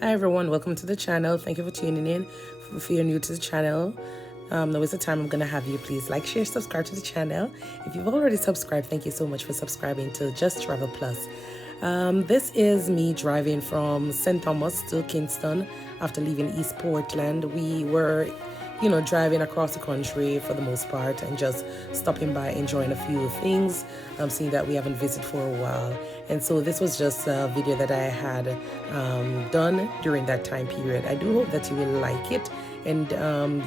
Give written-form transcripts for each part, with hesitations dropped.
Hi everyone, welcome to the channel. Thank you for tuning in. If you're new to the channel, now is the time I'm going to have you please like, share, subscribe to the channel. If you've already subscribed, thank you so much for subscribing to Just Travel Plus. This is me driving from St. Thomas to Kingston after leaving East Portland. We were driving across the country for the most part and just stopping by, enjoying a few things, seeing that we haven't visited for a while. And so this was just a video that I had done during that time period. I do hope that you will like it and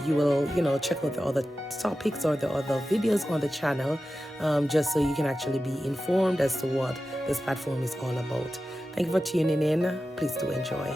you will, check out the other topics or the other videos on the channel just so you can actually be informed as to what this platform is all about. Thank you for tuning in. Please do enjoy.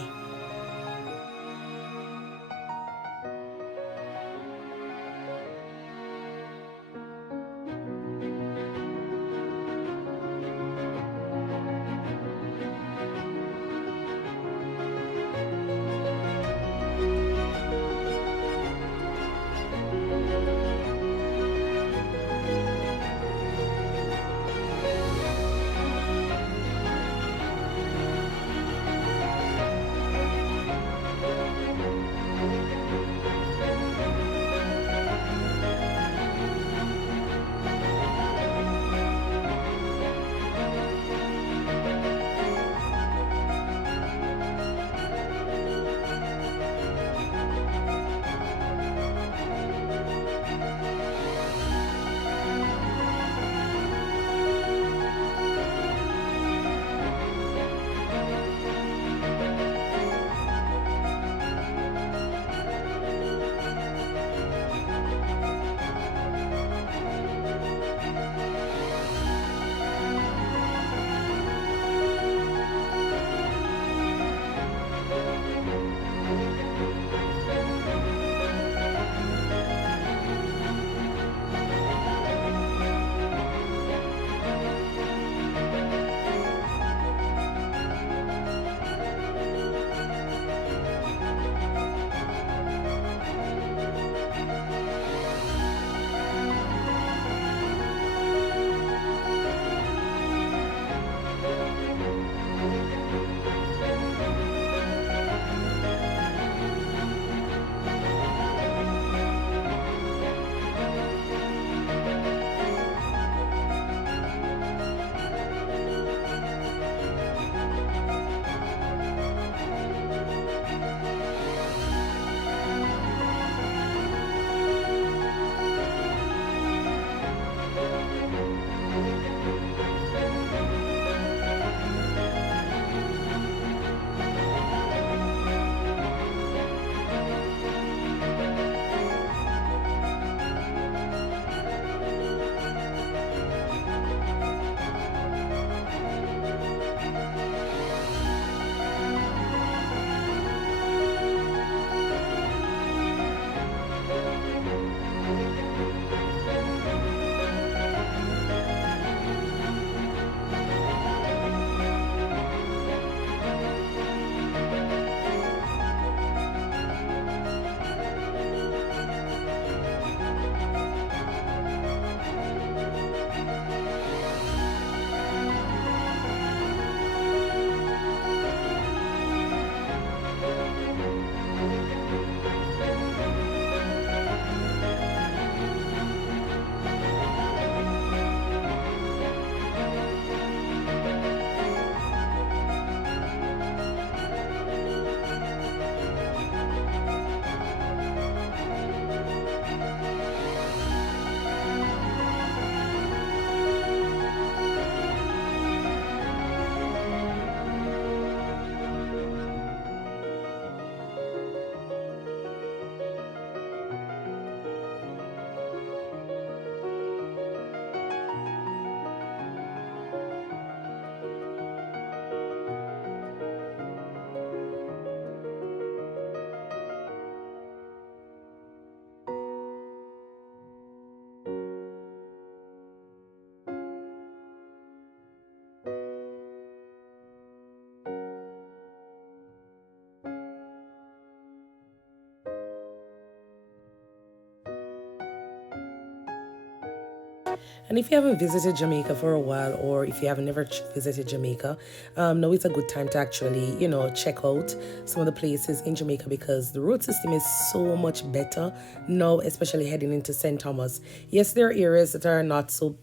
And if you haven't visited Jamaica for a while, or if you have never visited Jamaica, now it's a good time to actually, check out some of the places in Jamaica, because the road system is so much better now, especially heading into St. Thomas. Yes, there are areas that are not so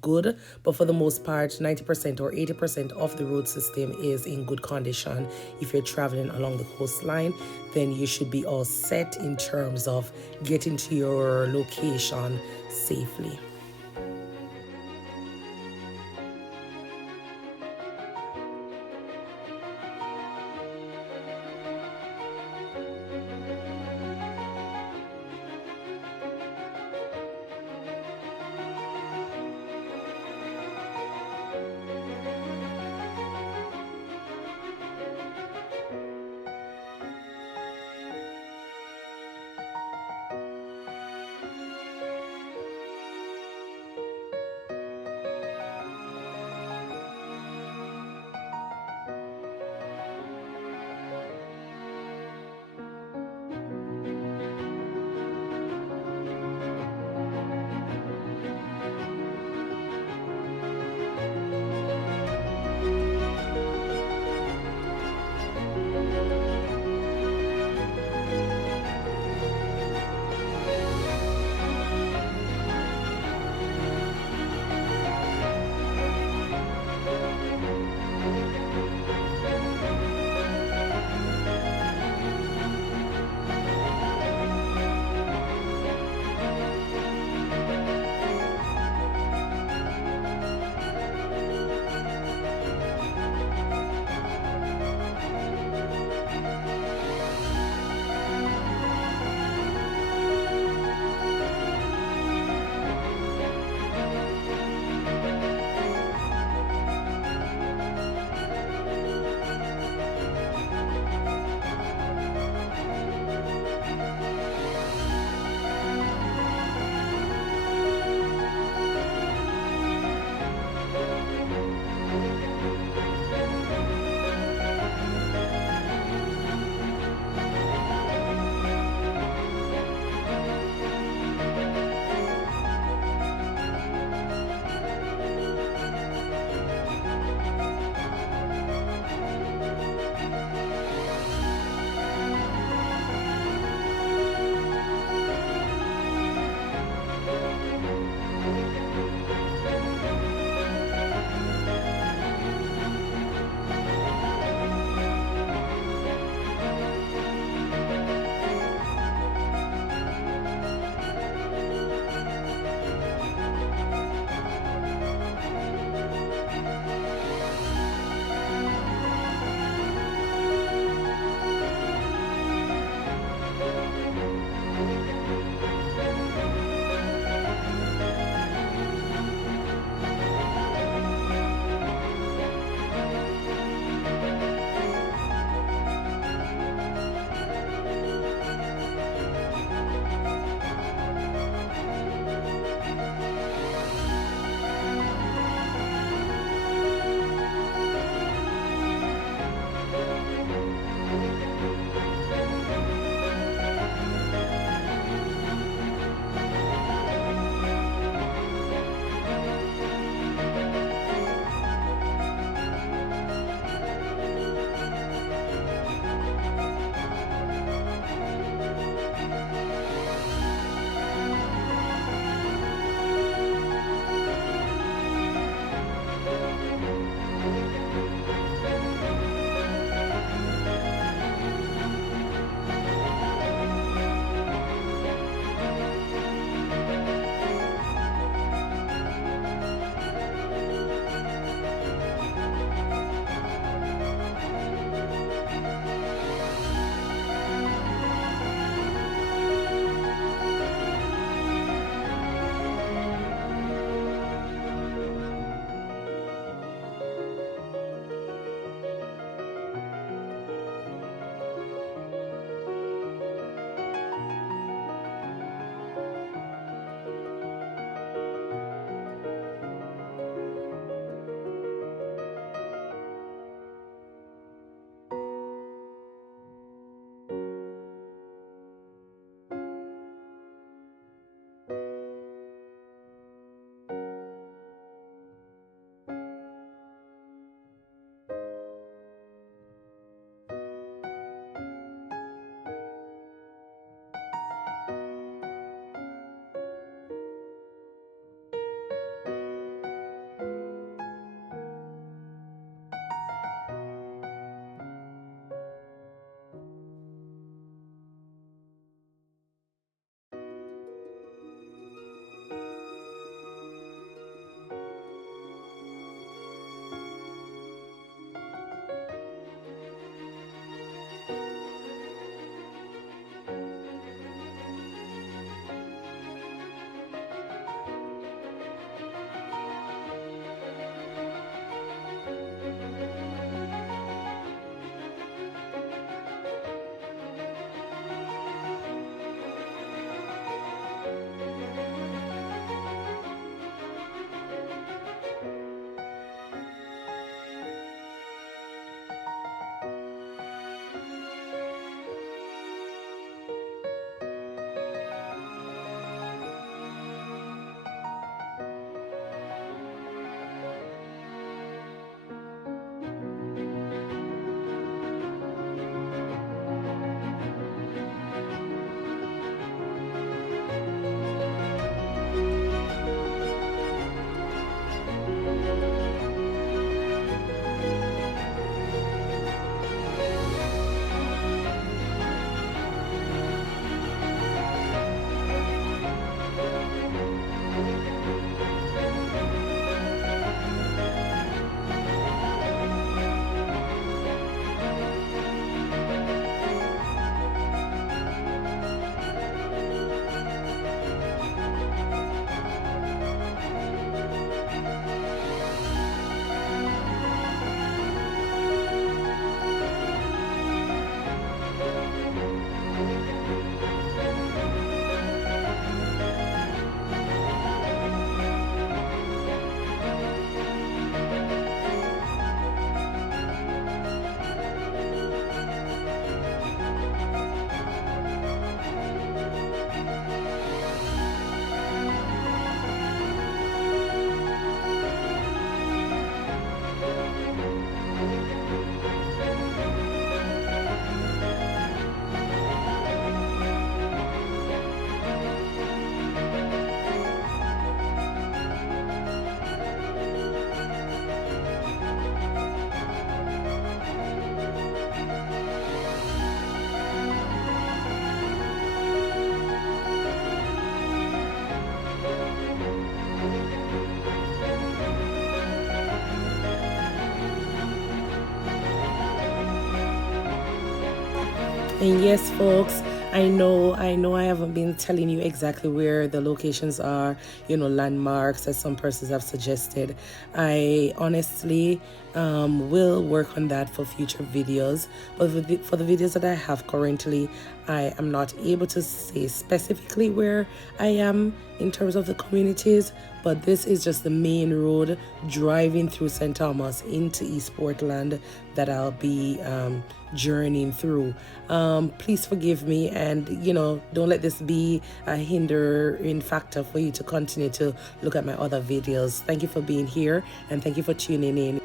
good, but for the most part, 90% or 80% of the road system is in good condition. If you're traveling along the coastline, then you should be all set in terms of getting to your location safely. And yes, folks, I know I haven't been telling you exactly where the locations are, landmarks, as some persons have suggested. I honestly will work on that for future videos. But for the videos that I have currently, I am not able to say specifically where I am in terms of the communities, but this is just the main road driving through St. Thomas into East Portland that I'll be journeying through. Please forgive me, and don't let this be a hindering factor for you to continue to look at my other videos. Thank you for being here, and thank you for tuning in.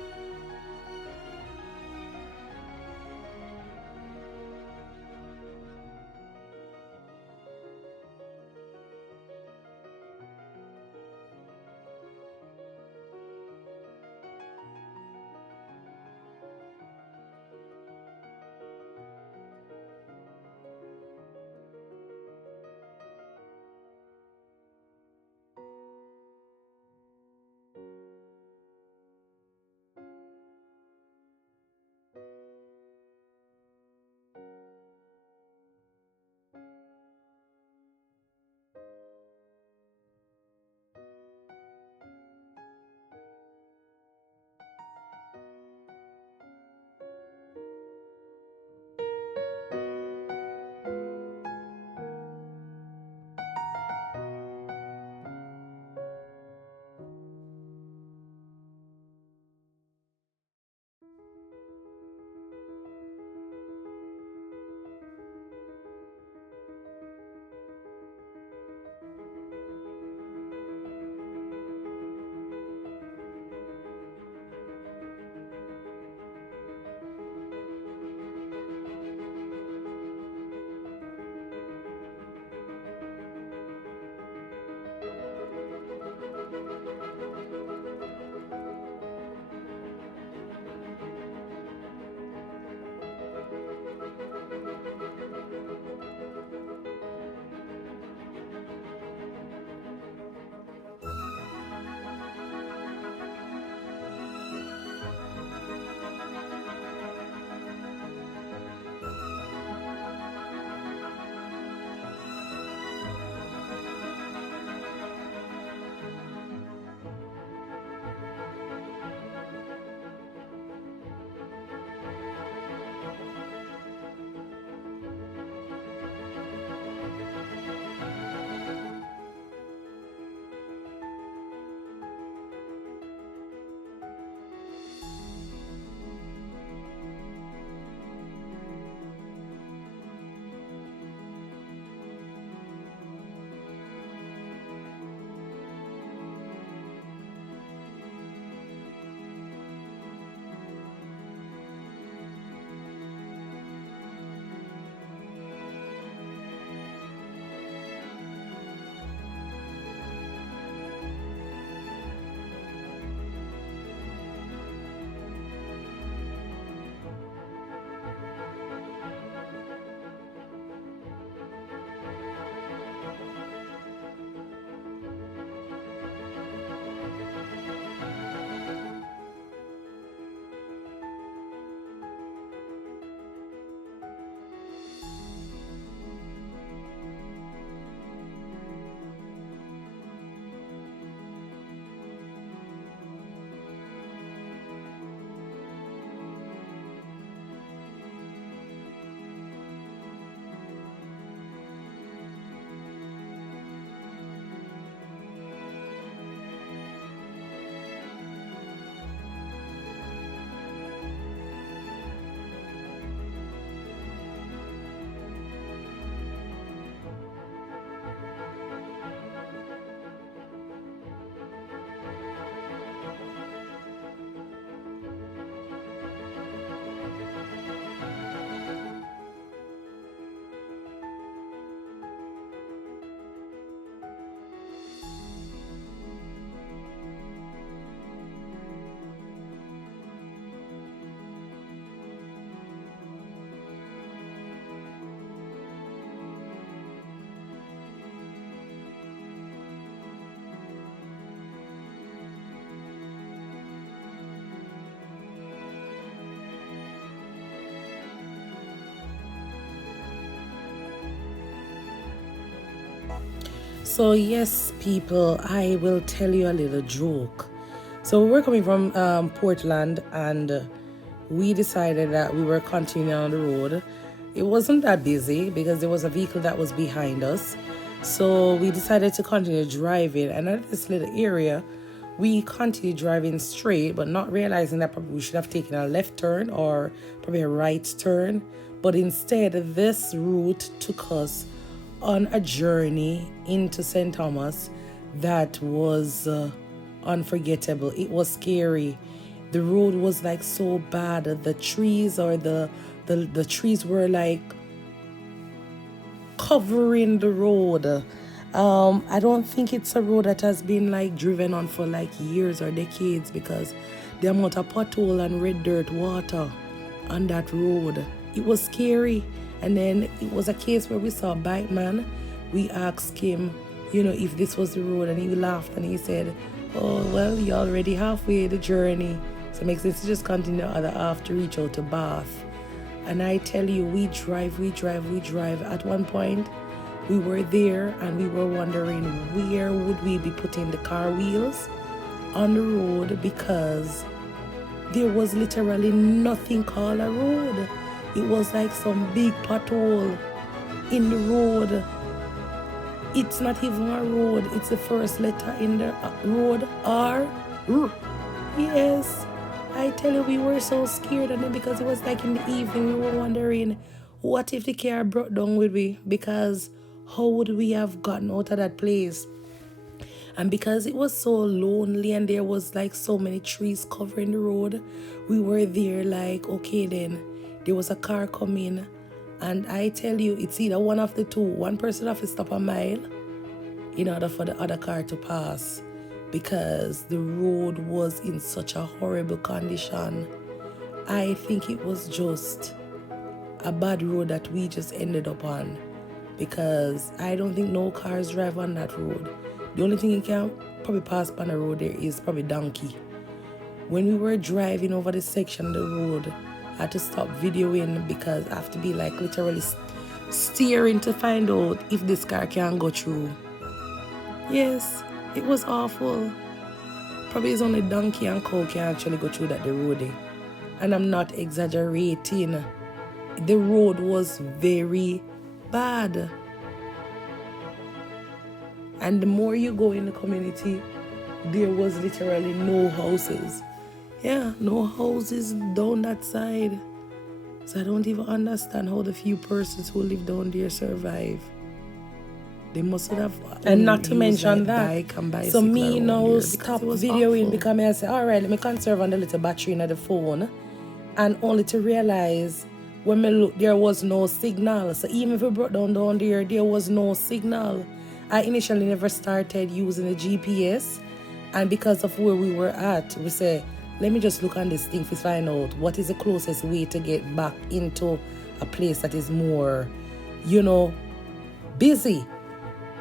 So yes, people, I will tell you a little joke. So we're coming from Portland, and we decided that we were continuing on the road. It wasn't that busy because there was a vehicle that was behind us. So we decided to continue driving, and at this little area, we continued driving straight, but not realizing that probably we should have taken a left turn or probably a right turn. But instead, this route took us on a journey into St. Thomas that was unforgettable. It was scary. The road was like so bad. The trees or the trees were like covering the road. I don't think it's a road that has been like driven on for like years or decades, because the amount of pothole and red dirt water on that road, it was scary. And then it was a case where we saw a bike man. We asked him, if this was the road, and he laughed and he said, "Oh, well, you're already halfway the journey, so it makes sense to just continue the other half to reach out to Bath." And I tell you, we drive. At one point, we were there and we were wondering where would we be putting the car wheels on the road, because there was literally nothing called a road. It was like some big pothole in the road. It's not even a road. It's the first letter in the road, R. Yes. I tell you, we were so scared, and then because it was like in the evening, we were wondering, what if the car broke down with me? Because how would we have gotten out of that place? And because it was so lonely and there was like so many trees covering the road, we were there like, okay then, there was a car coming, and I tell you, it's either one of the two. One person have to stop a mile in order for the other car to pass, because the road was in such a horrible condition. I think it was just a bad road that we just ended up on, because I don't think no cars drive on that road. The only thing you can probably pass on the road there is probably donkey. When we were driving over this section of the road, I had to stop videoing because I have to be like literally steering to find out if this car can go through. Yes, it was awful. Probably it's only donkey and cow can actually go through that the road. And I'm not exaggerating. The road was very bad. And the more you go in the community, there was literally no houses. Yeah, no houses down that side. So I don't even understand how the few persons who live down there survive. They must have. And not to mention that. So me now stop videoing because I say, all right, let me conserve on the little battery in the phone. And only to realize when me look, there was no signal. So even if we brought down there was no signal. I initially never started using the GPS. And because of where we were at, we say, let me just look on this thing to find out what is the closest way to get back into a place that is more, busy.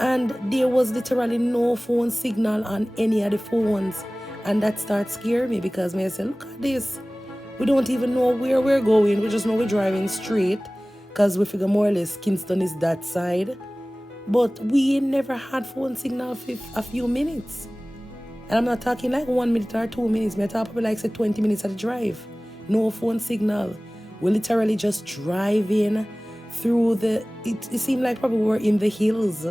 And there was literally no phone signal on any of the phones. And that starts scaring me, because I say, look at this. We don't even know where we're going. We just know we're driving straight, because we figure more or less Kingston is that side. But we never had phone signal for a few minutes. And I'm not talking like 1 minute or 2 minutes. I'm talking probably like say 20 minutes of the drive. No phone signal. We're literally just driving through it seemed like probably we're in the hills.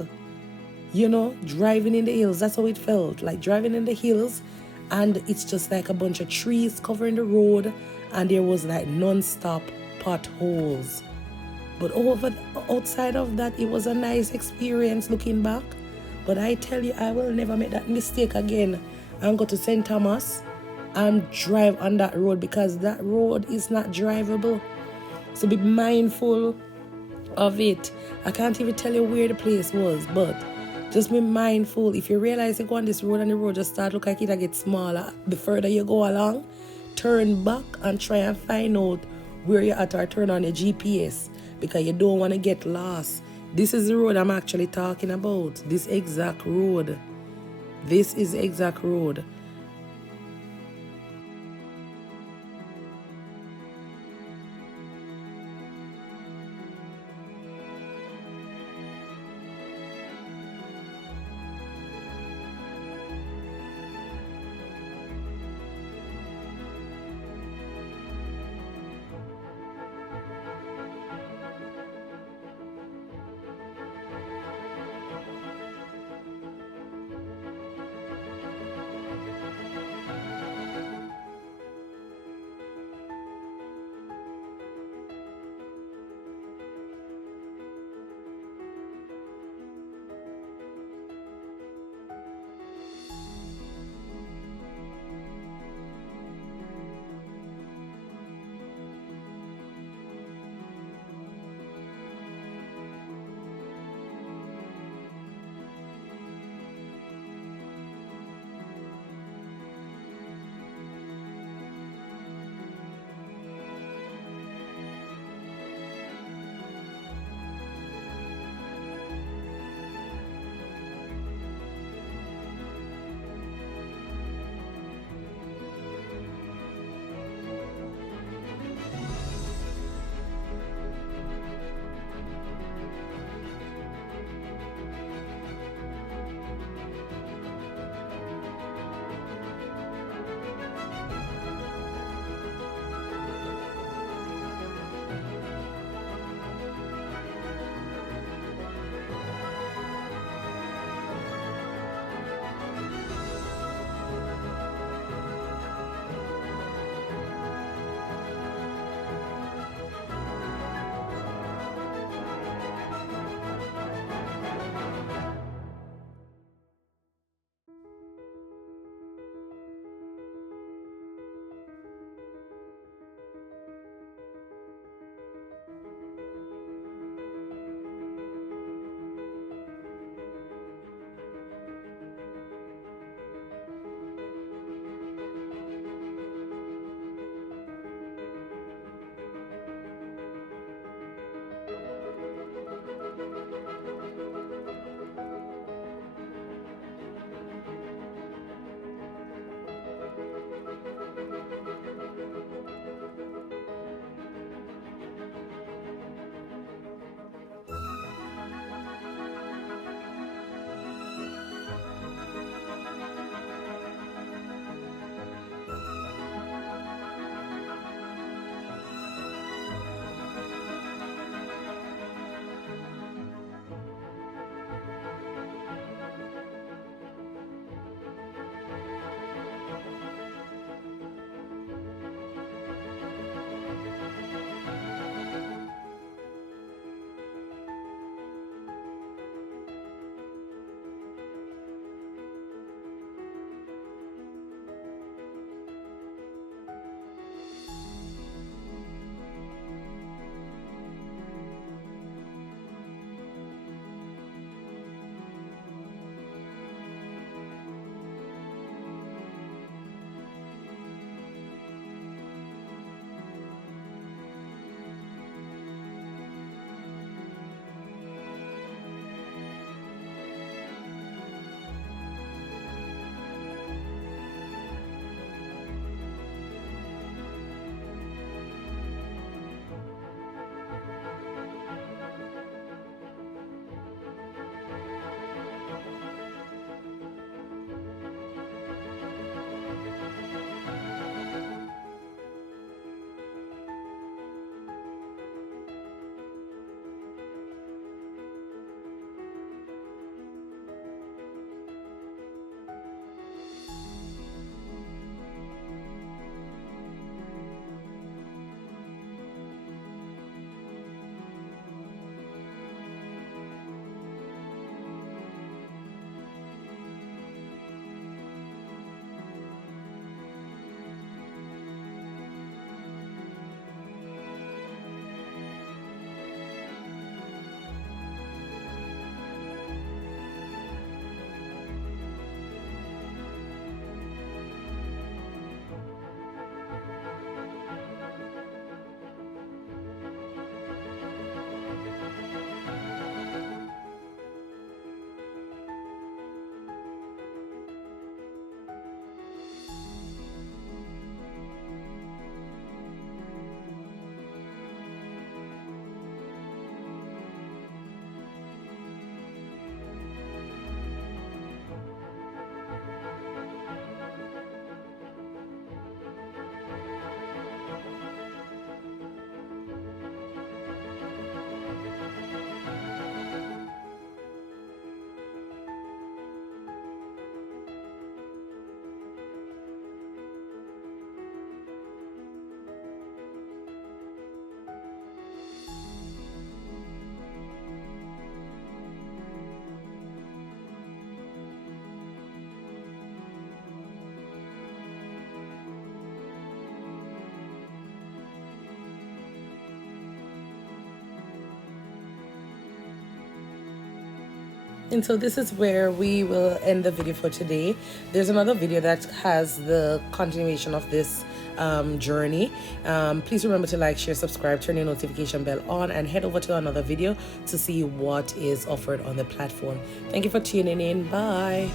Driving in the hills. That's how it felt. Like driving in the hills, and it's just like a bunch of trees covering the road, and there was like non-stop potholes. But outside of that, it was a nice experience looking back. But I tell you, I will never make that mistake again and go to St. Thomas and drive on that road, because that road is not drivable. So be mindful of it. I can't even tell you where the place was, but just be mindful. If you realize you go on this road and the road just start look like it gets smaller, the further you go along, turn back and try and find out where you're at, or turn on your GPS, because you don't want to get lost. This is the road I'm actually talking about. This exact road. This is the exact road. And so this is where we will end the video for today. There's another video that has the continuation of this journey. Please remember to like, share, subscribe, turn your notification bell on, and head over to another video to see what is offered on the platform. Thank you for tuning in. Bye.